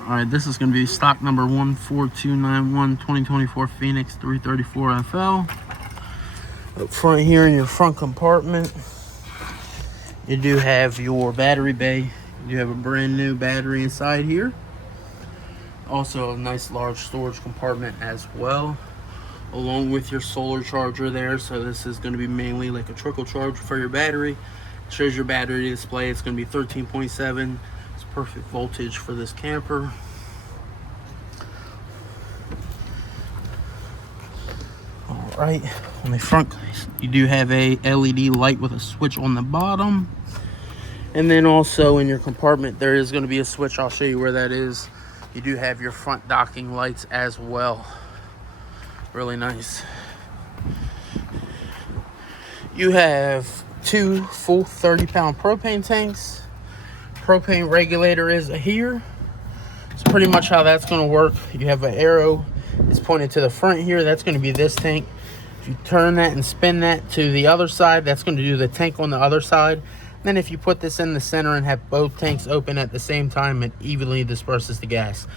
Alright, this is going to be stock number 14291 2024 Phoenix 334 FL. Up front here in your front compartment, you do have your battery bay. You have a brand new battery inside here. Also a nice large storage compartment as well, along with your solar charger there. So this is going to be mainly like a trickle charge for your battery. It shows your battery display. It's going to be 13.7. It's perfect voltage for this camper. All right, on the front, you do have a LED light with a switch on the bottom. And then also in your compartment, there is going to be a switch. I'll show you where that is. You do have your front docking lights as well. Really nice. You have two full 30-pound propane tanks. Propane regulator is here. It's pretty much how that's going to work. You have an arrow. It's pointed to the front here. That's going to be this tank. If you turn that and spin that to the other side, that's going to do the tank on the other side. Then if you put this in the center and have both tanks open at the same time, it evenly disperses the gas.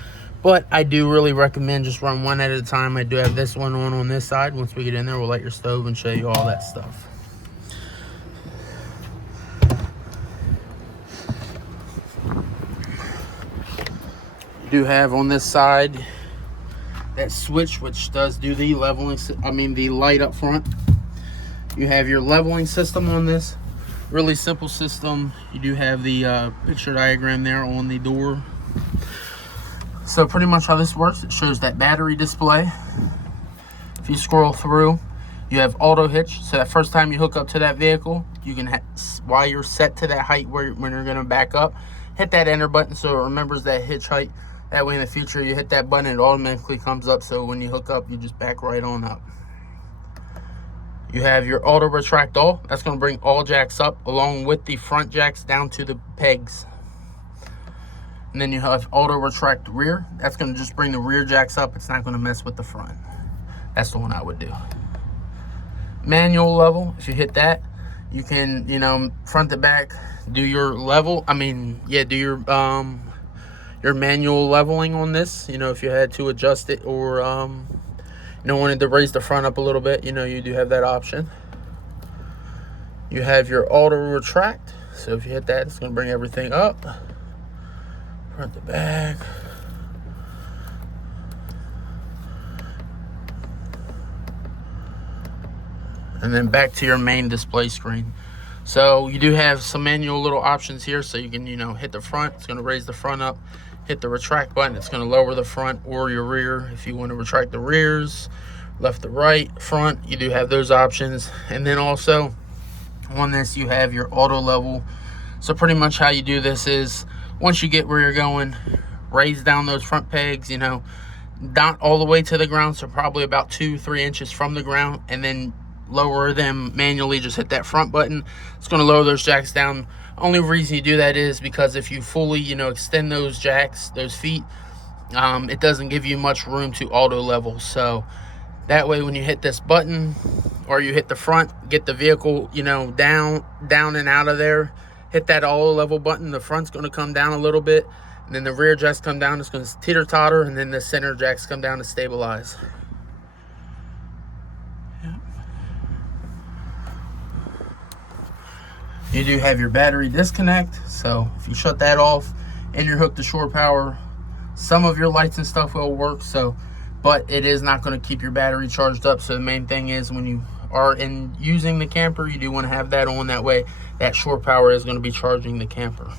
But I do really recommend just run one at a time. I do have this one on this side. Once we get in there, we'll light your stove and show you all that stuff. You do have on this side that switch, which does do the leveling, the light up front. You have your leveling system on this. Really simple system. You do have the picture diagram there on the door. So pretty much how this works, it shows that battery display. If you scroll through, you have auto hitch. So that first time you hook up to that vehicle, you can, while you're set to that height when you're gonna back up, hit that enter button so it remembers that hitch height. That way in the future, you hit that button, it automatically comes up. So when you hook up, you just back right on up. You have your auto retract all. That's going to bring all jacks up along with the front jacks down to the pegs. And then you have auto retract rear. That's going to just bring the rear jacks up. It's not going to mess with the front. That's the one I would do. Manual level, if you hit that, you can, front to back, do your level. Do your manual leveling on this. If you had to adjust it or wanted to raise the front up a little bit, you do have that option. You have your auto retract. So if you hit that, it's going to bring everything up. Front to back. And then back to your main display screen. So you do have some manual little options here. So you can, hit the front. It's going to raise the front up. Hit the retract button, it's going to lower the front or your rear. If you want to retract the rears, left to right, front, you do have those options. And then also on this, you have your auto level. So pretty much how you do this is, once you get where you're going, raise down those front pegs, not all the way to the ground, so probably about 2-3 inches from the ground, and then lower them manually. Just hit that front button. It's going to lower those jacks down. Only reason you do that is because if you fully, extend those jacks, those feet, it doesn't give you much room to auto level. So that way, when you hit this button or you hit the front, get the vehicle, down and out of there, hit that auto level button, the front's going to come down a little bit, and then the rear jacks come down, it's going to teeter totter, and then the center jacks come down to stabilize. You do have your battery disconnect, so if you shut that off and you're hooked to shore power, some of your lights and stuff will work, but it is not going to keep your battery charged up. So the main thing is, when you are using the camper, you do want to have that on. That way that shore power is going to be charging the camper.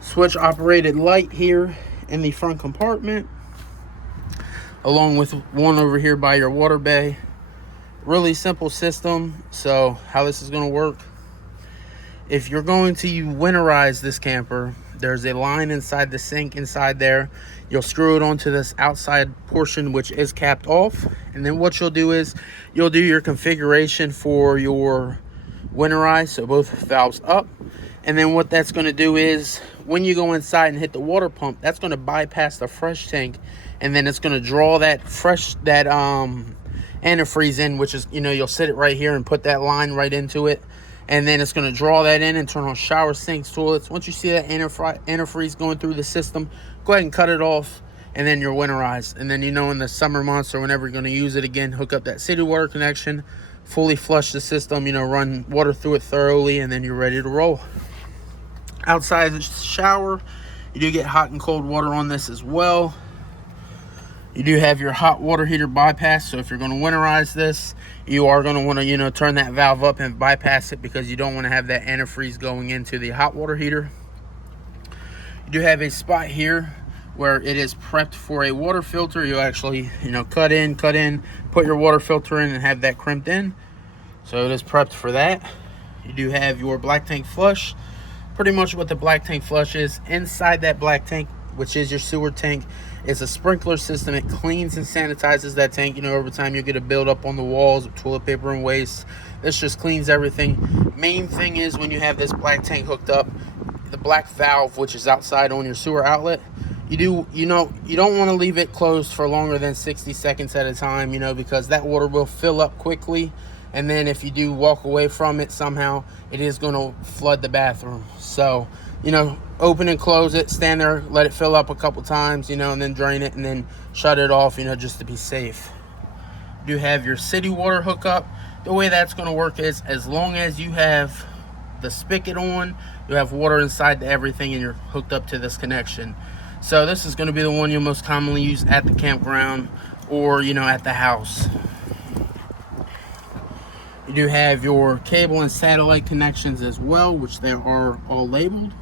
Switch operated light here in the front compartment, along with one over here by your water bay. Really simple system. So how this is going to work, if you're going to winterize this camper, there's a line inside the sink inside there. You'll screw it onto this outside portion, which is capped off, and then what you'll do is you'll do your configuration for your winterize, so both valves up. And then what that's going to do is, when you go inside and hit the water pump, that's going to bypass the fresh tank, and then it's going to draw that antifreeze in, which is, you'll sit it right here and put that line right into it, and then it's going to draw that in and turn on shower, sinks, toilets. Once you see that antifreeze going through the system, go ahead and cut it off, and then you're winterized. And then, you know, in the summer months or whenever you're going to use it again, hook up that city water connection, fully flush the system, you know, run water through it thoroughly, and then you're ready to roll. Outside the shower, you do get hot and cold water on this as well. You do have your hot water heater bypass, so if you're going to winterize this, you are going to want to, you know, turn that valve up and bypass it, because you don't want to have that antifreeze going into the hot water heater. You do have a spot here where it is prepped for a water filter. You actually, you know, cut in, put your water filter in, and have that crimped in. So it is prepped for that. You do have your black tank flush. Pretty much what the black tank flush is, inside that black tank, which is your sewer tank, is a sprinkler system. It cleans and sanitizes that tank. You know, over time you'll get a buildup on the walls of toilet paper and waste. This just cleans everything. Main thing is, when you have this black tank hooked up, the black valve, which is outside on your sewer outlet, you don't want to leave it closed for longer than 60 seconds at a time, you know, because that water will fill up quickly. And then if you do walk away from it somehow, it is going to flood the bathroom. So, you know, open and close it, stand there, let it fill up a couple times, you know, and then drain it, and then shut it off, you know, just to be safe. You have your city water hookup. The way that's going to work is, as long as you have the spigot on, you have water inside to everything, and you're hooked up to this connection. So this is going to be the one you'll most commonly use at the campground or, you know, at the house. You do have your cable and satellite connections as well, which they are all labeled.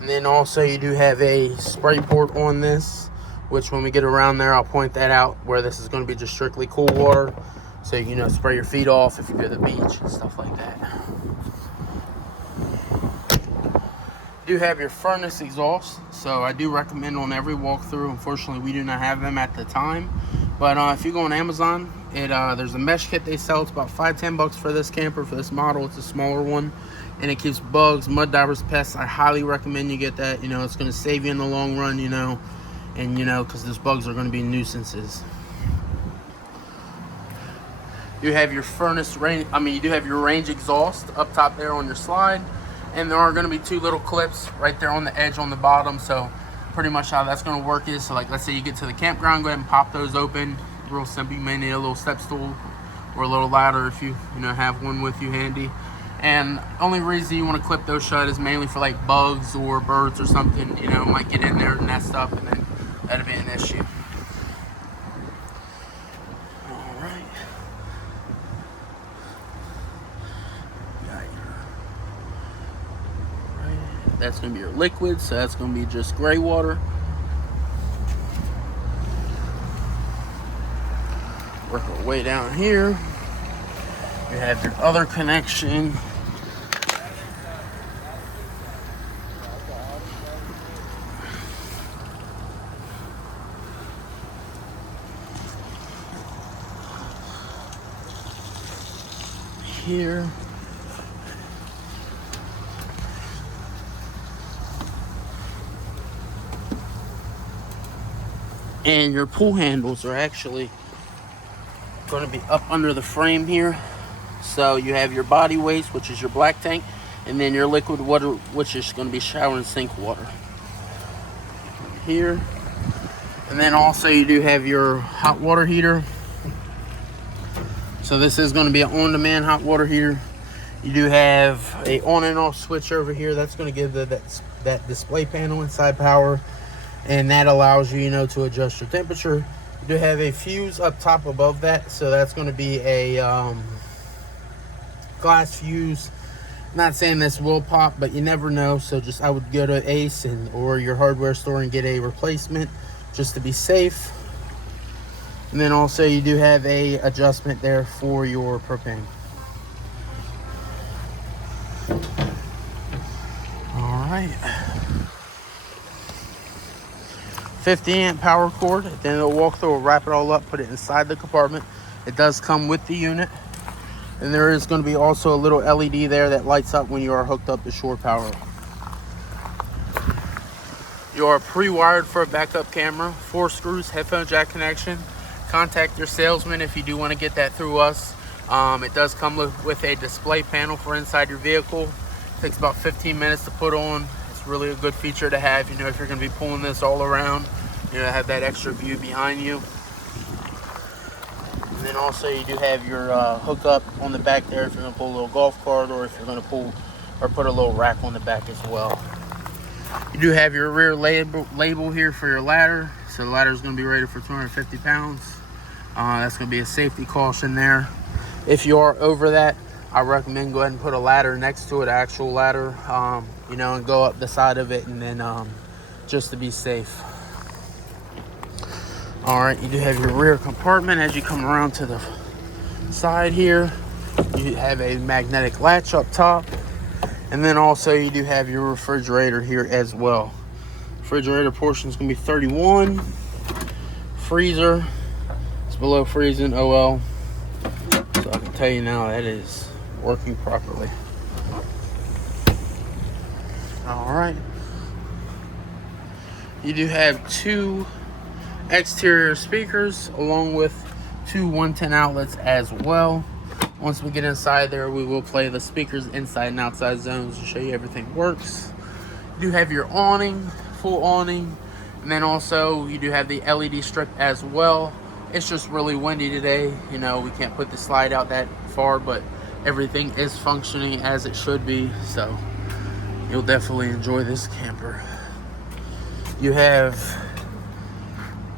And then also you do have a spray port on this, which when we get around there, I'll point that out, where this is going to be just strictly cool water. So, you know, spray your feet off if you go to the beach and stuff like that. You do have your furnace exhaust. So I do recommend on every walkthrough. Unfortunately, we do not have them at the time. But if you go on Amazon, there's a mesh kit they sell. It's about $5-10 for this camper, for this model. It's a smaller one, and it keeps bugs, mud divers, pests. I highly recommend you get that. You know, it's going to save you in the long run, you know, and, you know, because those bugs are going to be nuisances. You have your furnace range. You do have your range exhaust up top there on your slide, and there are going to be 2 little clips right there on the edge on the bottom. So pretty much how that's going to work is, so like, let's say you get to the campground, go ahead and pop those open. Real simple. You may need a little step stool or a little ladder if you know, have one with you handy. And only reason you want to clip those shut is mainly for like bugs or birds or something, you know, might get in there and nest up, and then that'd be an issue. All right. That's going to be your liquid, so that's going to be just gray water. Work our way down here. You have your other connection. Here. And your pull handles are actually going to be up under the frame here. So you have your body waste, which is your black tank, and then your liquid water, which is going to be shower and sink water here. And then also you do have your hot water heater. So this is going to be an on-demand hot water heater. You do have a on and off switch over here. That's going to give that display panel inside power, and that allows you, you know, to adjust your temperature. You do have a fuse up top above that, so that's going to be a glass fuse. I'm not saying this will pop, but you never know. So just, I would go to Ace or your hardware store and get a replacement just to be safe. And then also you do have a adjustment there for your propane. All right. 50 amp power cord. At the end of the walkthrough, we'll wrap it all up, put it inside the compartment. It does come with the unit. And there is going to be also a little LED there that lights up when you are hooked up to shore power. You are pre-wired for a backup camera, 4 screws, headphone jack connection. Contact your salesman if you do want to get that through us. It does come with a display panel for inside your vehicle. It takes about 15 minutes to put on. It's really a good feature to have, you know, if you're going to be pulling this all around, you know, have that extra view behind you. And then also you do have your hookup on the back there if you're going to pull a little golf cart, or if you're going to pull or put a little rack on the back as well. You do have your rear label here for your ladder. So the ladder is going to be rated for 250 pounds. That's going to be a safety caution there. If you are over that, I recommend go ahead and put a ladder next to it, actual ladder, you know, and go up the side of it, and then just to be safe. All right, you do have your rear compartment. As you come around to the side here, you have a magnetic latch up top, and then also you do have your refrigerator here as well. Refrigerator portion is going to be 31. Freezer, it's below freezing, OL. So I can tell you now that is working properly. All right. You do have 2 exterior speakers along with 2 110 outlets as well. Once we get inside there, we will play the speakers inside and outside zones to show you everything works. You do have your awning, full awning, and then also you do have the LED strip as well. It's just really windy today, you know, we can't put the slide out that far, but everything is functioning as it should be, so you'll definitely enjoy this camper. You have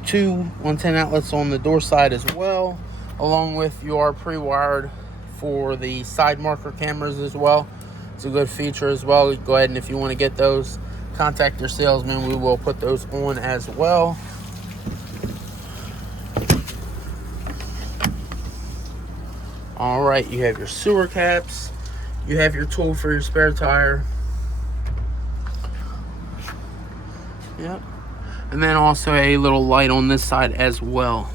2 110 outlets on the door side as well, along with your pre-wired for the side marker cameras as well. It's a good feature as well. Go ahead, and if you want to get those, contact your salesman. We will put those on as well. All right, you have your sewer caps. You have your tool for your spare tire. Yep. And then also a little light on this side as well.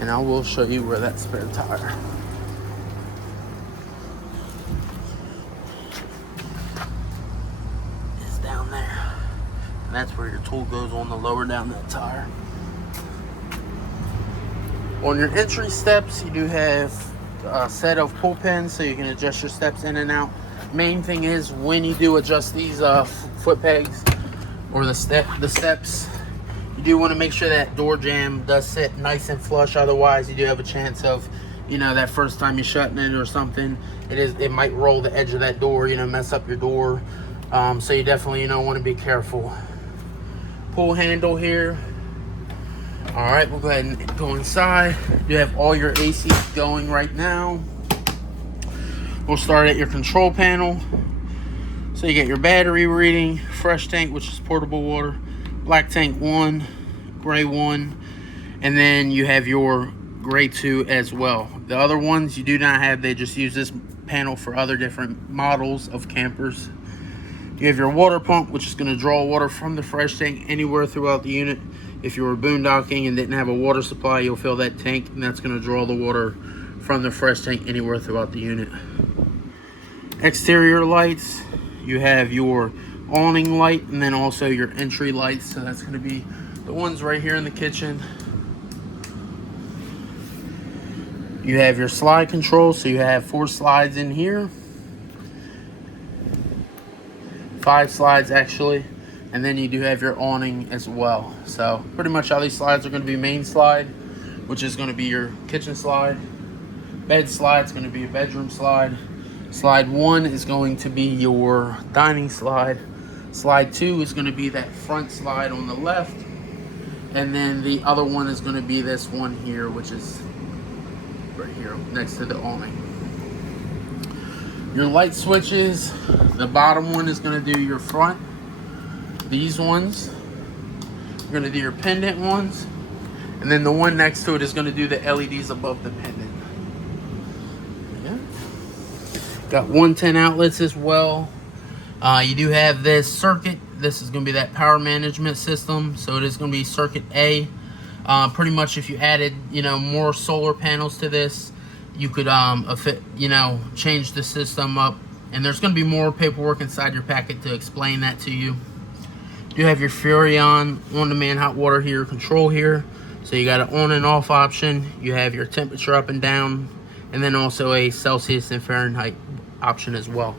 And I will show you where that spare tire is, down there. And that's where your tool goes on the lower down that tire. On your entry steps, you do have a set of pull pins so you can adjust your steps in and out. Main thing is when you do adjust these foot pegs or the steps, you do want to make sure that door jamb does sit nice and flush. Otherwise, you do have a chance of, you know, that first time you're shutting it or something, it might roll the edge of that door, you know, mess up your door. So you definitely, you know, want to be careful. Pull handle here. All right, we'll go ahead and go inside. You have all your AC going right now. We'll start at your control panel. So you get your battery reading, fresh tank, which is portable water, black tank 1, gray 1, and then you have your gray 2 as well. The other ones you do not have, they just use this panel for other different models of campers. You have your water pump, which is going to draw water from the fresh tank anywhere throughout the unit. If you were boondocking and didn't have a water supply, you'll fill that tank, and that's going to draw the water from the fresh tank anywhere throughout the unit. Exterior lights, you have your awning light and then also your entry lights. So that's going to be the ones right here in the kitchen. You have your slide control, so you have 4 slides in here. 5 slides actually. And then you do have your awning as well. So pretty much all these slides are going to be main slide, which is going to be your kitchen slide. Bed slide is going to be a bedroom slide. Slide 1 is going to be your dining slide. Slide 2 is going to be that front slide on the left. And then the other one is going to be this one here, which is right here next to the awning. Your light switches, the bottom one is going to do your front. These ones, you're going to do your pendant ones. And then the one next to it is going to do the LEDs above the pendant. Got 110 outlets as well. You do have this circuit. This is going to be that power management system. So it is going to be circuit A. Pretty much if you added, you know, more solar panels to this, you could, you know, change the system up. And there's going to be more paperwork inside your packet to explain that to you. You have your Furrion on-demand hot water heater control here. So you got an on and off option. You have your temperature up and down, and then also a Celsius and Fahrenheit option as well.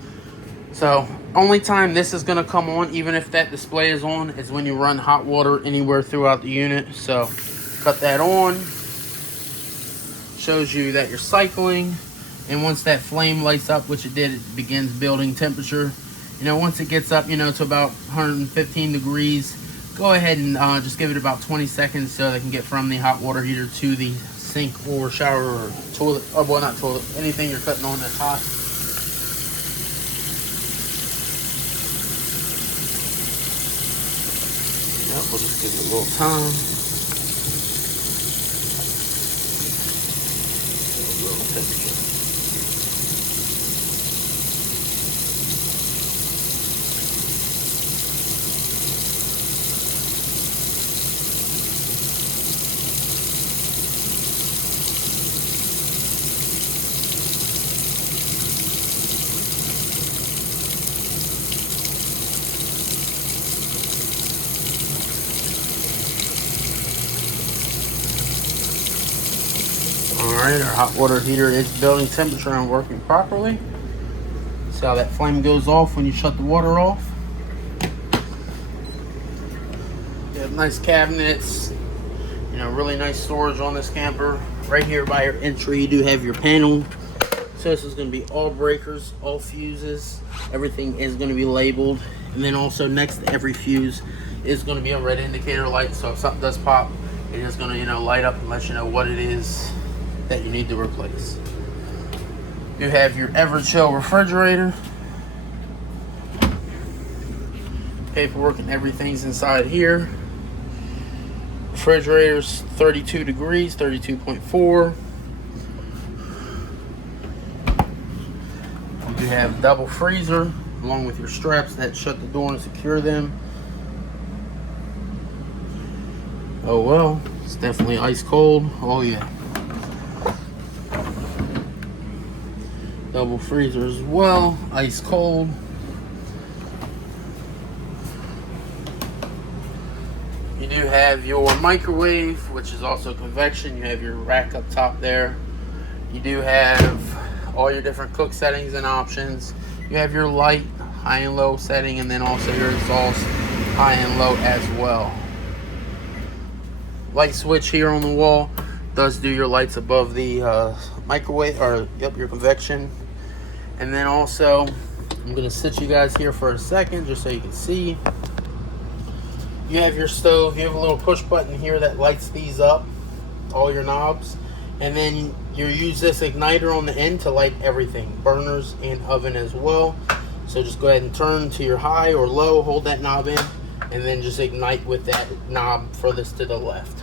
So only time this is gonna come on, even if that display is on, is when you run hot water anywhere throughout the unit. So cut that on. Shows you that you're cycling, and once that flame lights up, which it did, it begins building temperature. You know, once it gets up, you know, to about 115 degrees, go ahead and just give it about 20 seconds so they can get from the hot water heater to the sink or shower or toilet. Oh, well, not toilet. Anything you're cutting on that's hot. Yep, we'll just give it a little time. A little temperature. Alright, our hot water heater is building temperature and working properly. See how that flame goes off when you shut the water off. You have nice cabinets, you know, really nice storage on this camper. Right here by your entry, you do have your panel. So this is going to be all breakers, all fuses. Everything is going to be labeled. And then also next to every fuse is going to be a red indicator light. So if something does pop, it is going to, you know, light up and let you know what it is that you need to replace. You have your Ever-Chill refrigerator. Paperwork and everything's inside here. Refrigerator's 32 degrees, 32.4. You have double freezer along with your straps that shut the door and secure them. Oh well, it's definitely ice cold. Oh yeah. Double freezer as well, ice cold. You do have your microwave, which is also convection. You have your rack up top there. You do have all your different cook settings and options. You have your light, high and low setting, and then also your exhaust, high and low as well. Light switch here on the wall does do your lights above the microwave, or yep, your convection. And then also, I'm gonna sit you guys here for a second just so you can see. You have your stove. You have a little push button here that lights these up, all your knobs. And then you use this igniter on the end to light everything, burners and oven as well. So just go ahead and turn to your high or low, hold that knob in, and then just ignite with that knob furthest to the left.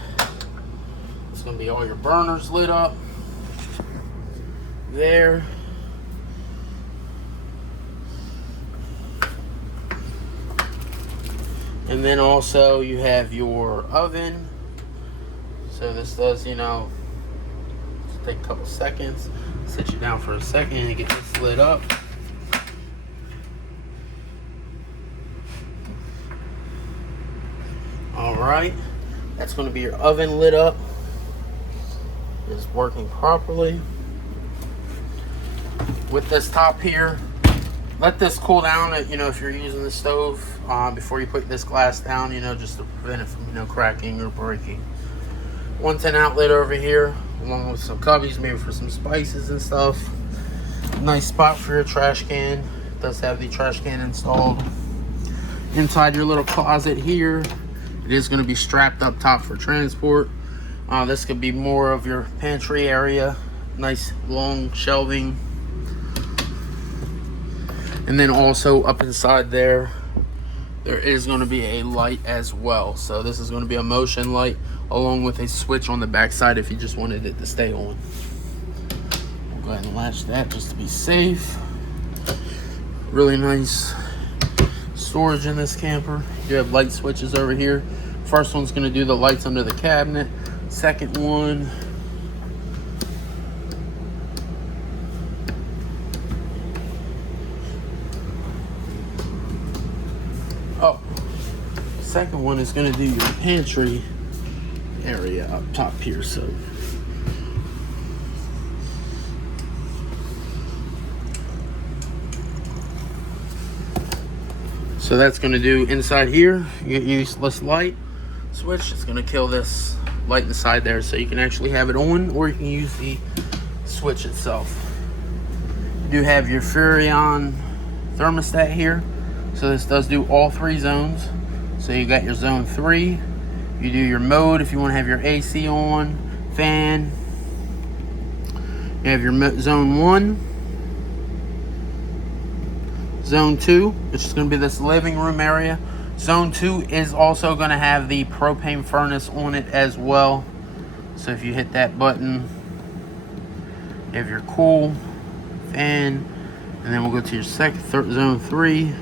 It's gonna be all your burners lit up there. And then also you have your oven. So this does, you know, just take a couple seconds. Sit you down for a second and get this lit up. Alright, that's going to be your oven lit up. It's working properly. With this top here, let this cool down, you know, if you're using the stove before you put this glass down, you know, just to prevent it from, you know, cracking or breaking. 110 outlet over here, along with some cubbies, maybe for some spices and stuff. Nice spot for your trash can. It does have the trash can installed. Inside your little closet here, it is going to be strapped up top for transport. This could be more of your pantry area. Nice long shelving. And then also up inside there is going to be a light as well. So this is going to be a motion light along with a switch on the back side if you just wanted it to stay on. We'll go ahead and latch that just to be safe. Really nice storage in this camper. You have light switches over here. First one's going to do the lights under the cabinet. Second one, second one is going to do your pantry area up top here. So that's going to do inside here. You use this light switch. It's going to kill this light inside there, so you can actually have it on, or you can use the switch itself. You do have your Furrion thermostat here, so this does do all 3 zones. So you got your zone 3. You do your mode if you want to have your AC on, fan. You have your zone 1, zone 2, which is going to be this living room area. Zone 2 is also going to have the propane furnace on it as well. So if you hit that button, you have your cool, fan, and then we'll go to your zone 3.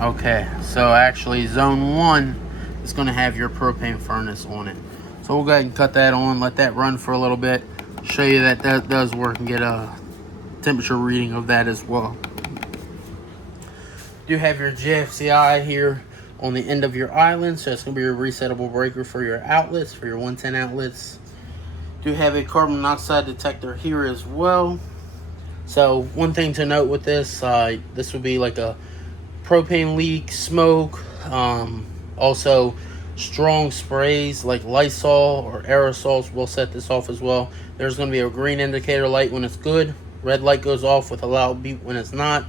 Okay, so actually zone 1 is going to have your propane furnace on it. So we'll go ahead and cut that on, let that run for a little bit, show you that that does work, and get a temperature reading of that as well. You do have your GFCI here on the end of your island, so it's going to be your resettable breaker for your outlets, for your 110 outlets. Do have a carbon monoxide detector here as well. So one thing to note with this, this would be like a propane leak, smoke, also strong sprays like Lysol or aerosols will set this off as well. There's going to be a green indicator light when it's good, red light goes off with a loud beep when it's not,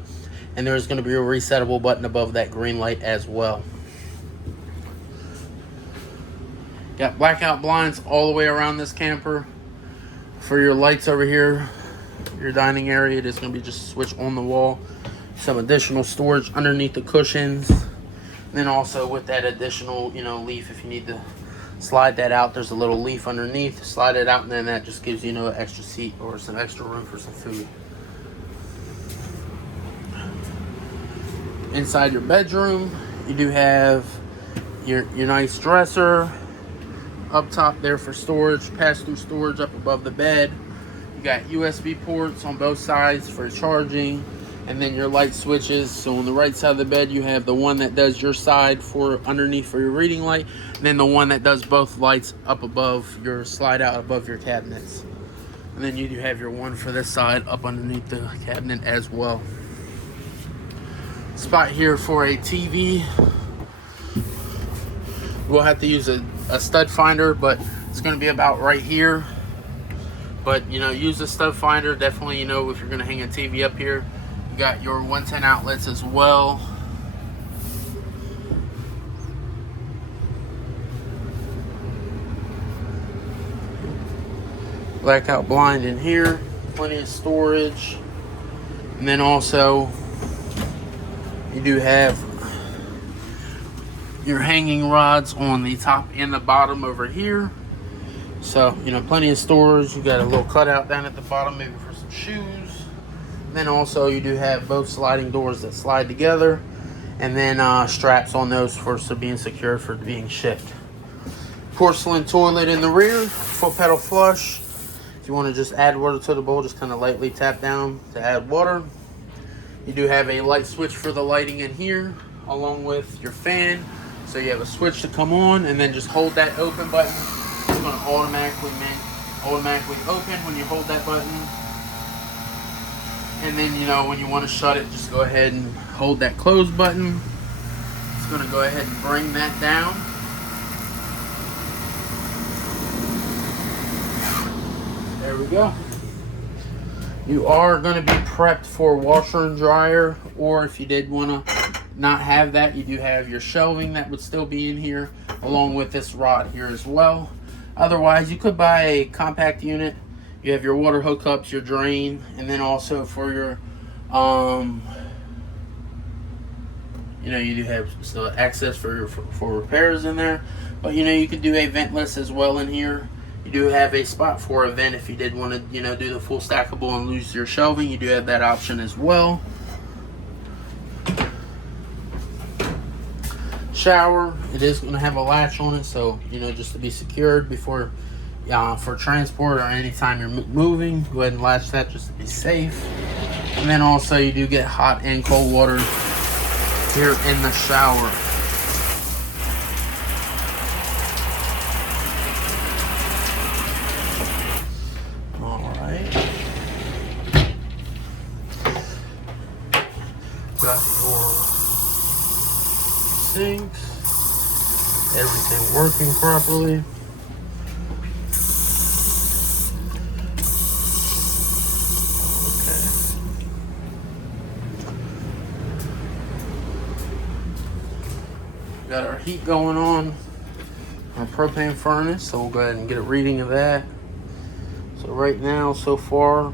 and there's going to be a resettable button above that green light as well. Got blackout blinds all the way around this camper. For your lights over here, your dining area, it is going to be just a switch on the wall. Some additional storage underneath the cushions. And then also with that additional, leaf, if you need to slide that out, there's a little leaf underneath. Slide it out, and then that just gives you, an extra seat or some extra room for some food. Inside your bedroom, you do have your nice dresser. Up top there for storage, pass-through storage up above the bed. You got USB ports on both sides for charging, and then your light switches. So on the right side of the bed, you have the one that does your side for underneath for your reading light, and then the one that does both lights up above your slide out above your cabinets. And then you do have your one for this side up underneath the cabinet as well. Spot here for a TV. We'll have to use a stud finder, but it's going to be about right here. But use a stud finder definitely. If you're going to hang a TV up here, you got your 110 outlets as well. Blackout blind in here, plenty of storage, and then also you do have your hanging rods on the top and the bottom over here. So plenty of storage. You got a little cutout down at the bottom, maybe for some shoes. And then also you do have both sliding doors that slide together, and then straps on those for being secured for being shipped. Porcelain toilet in the rear, foot pedal flush. If you want to just add water to the bowl, just kind of lightly tap down to add water. You do have a light switch for the lighting in here, along with your fan. So you have a switch to come on, and then just hold that open button. It's going to automatically open when you hold that button. And then when you want to shut it, just go ahead and hold that close button. It's going to go ahead and bring that down. There we go. You are going to be prepped for washer and dryer, or if you did want to not have that, you do have your shelving that would still be in here, along with this rod here as well. Otherwise, you could buy a compact unit. You have your water hookups, your drain, and then also for your you do have access for repairs in there. But you could do a ventless as well in here. You do have a spot for a vent if you did want to do the full stackable and lose your shelving. You do have that option as well. Shower, it is going to have a latch on it, so just to be secured before for transport or anytime you're moving. Go ahead and latch that just to be safe. And then also you do get hot and cold water here in the shower. Alright. Got your sinks. Everything working properly. Got our heat going on our propane furnace, so we'll go ahead and get a reading of that. So right now, so far,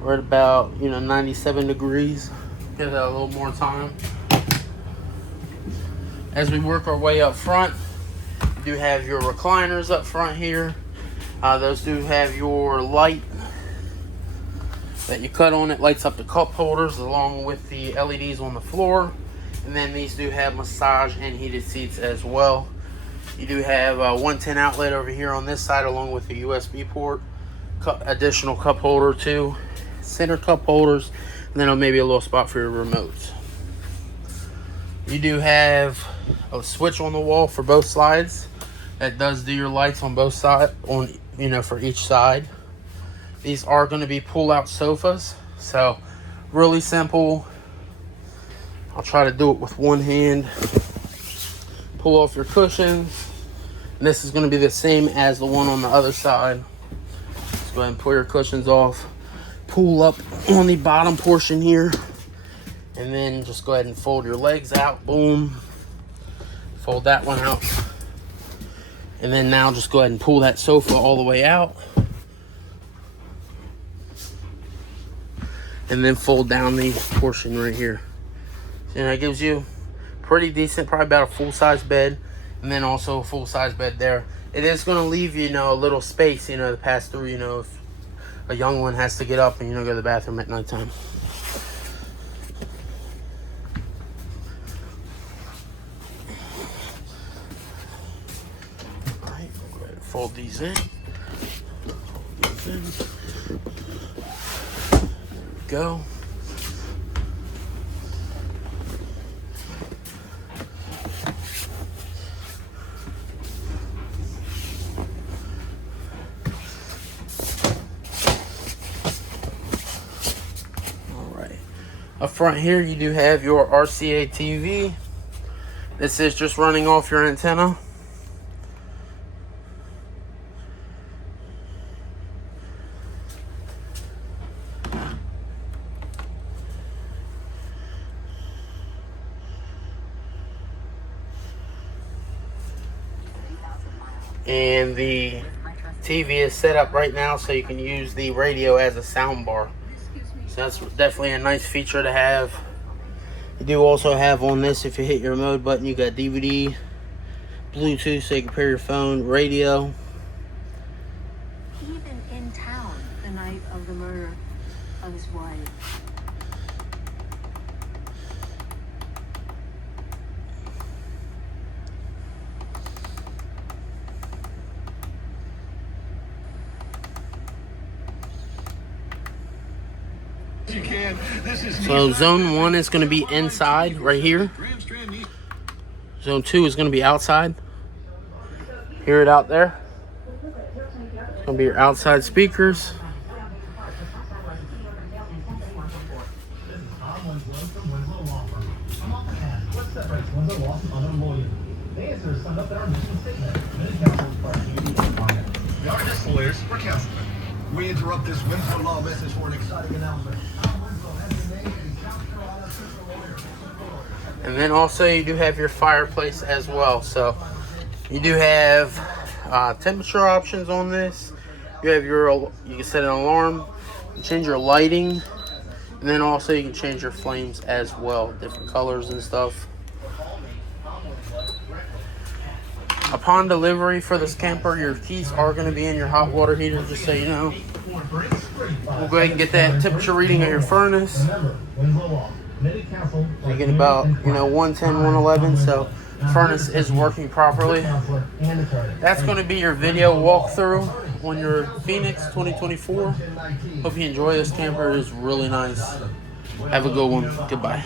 we're at about 97 degrees. Give that a little more time. As we work our way up front, you do have your recliners up front here. Those do have your light that you cut on. It lights up the cup holders along with the LEDs on the floor. And then these do have massage and heated seats as well. You do have a 110 outlet over here on this side along with the USB port. Additional cup holder too. Center cup holders. And then maybe a little spot for your remotes. You do have a switch on the wall for both sides. That does do your lights on both sides, for each side. These are going to be pull-out sofas. So really simple. I'll try to do it with one hand. Pull off your cushions. And this is going to be the same as the one on the other side. Just go ahead and pull your cushions off. Pull up on the bottom portion here. And then just go ahead and fold your legs out. Boom. Fold that one out. And then now just go ahead and pull that sofa all the way out. And then fold down the portion right here. And that gives you pretty decent, probably about a full-size bed, and then also a full-size bed there. It is going to leave you, a little space, to pass through, if a young one has to get up and, go to the bathroom at nighttime. All right, go ahead and fold these in. There we go. Up front here, you do have your RCA TV. This is just running off your antenna. And the TV is set up right now so you can use the radio as a sound bar. So that's definitely a nice feature to have. You do also have on this, if you hit your mode button, you got DVD, Bluetooth so you can pair your phone, radio. Even in town, the night of the murder of his wife. So zone 1 is going to be inside right here. Zone 2 is going to be outside. Hear it out there. It's going to be your outside speakers. We are just lawyers. We're councilmen. We interrupt this Winslow Law message for an exciting announcement. And then also you do have your fireplace as well. So you do have temperature options on this. You have you can set an alarm, you can change your lighting, and then also you can change your flames as well, different colors and stuff. Upon delivery for this camper, your keys are going to be in your hot water heater, just so you know. We'll go ahead and get that temperature reading of your furnace. You're getting about 110, 111, so furnace is working properly. That's going to be your video walkthrough on your Phoenix 2024. Hope you enjoy this camper. It is really nice. Have a good one. Goodbye.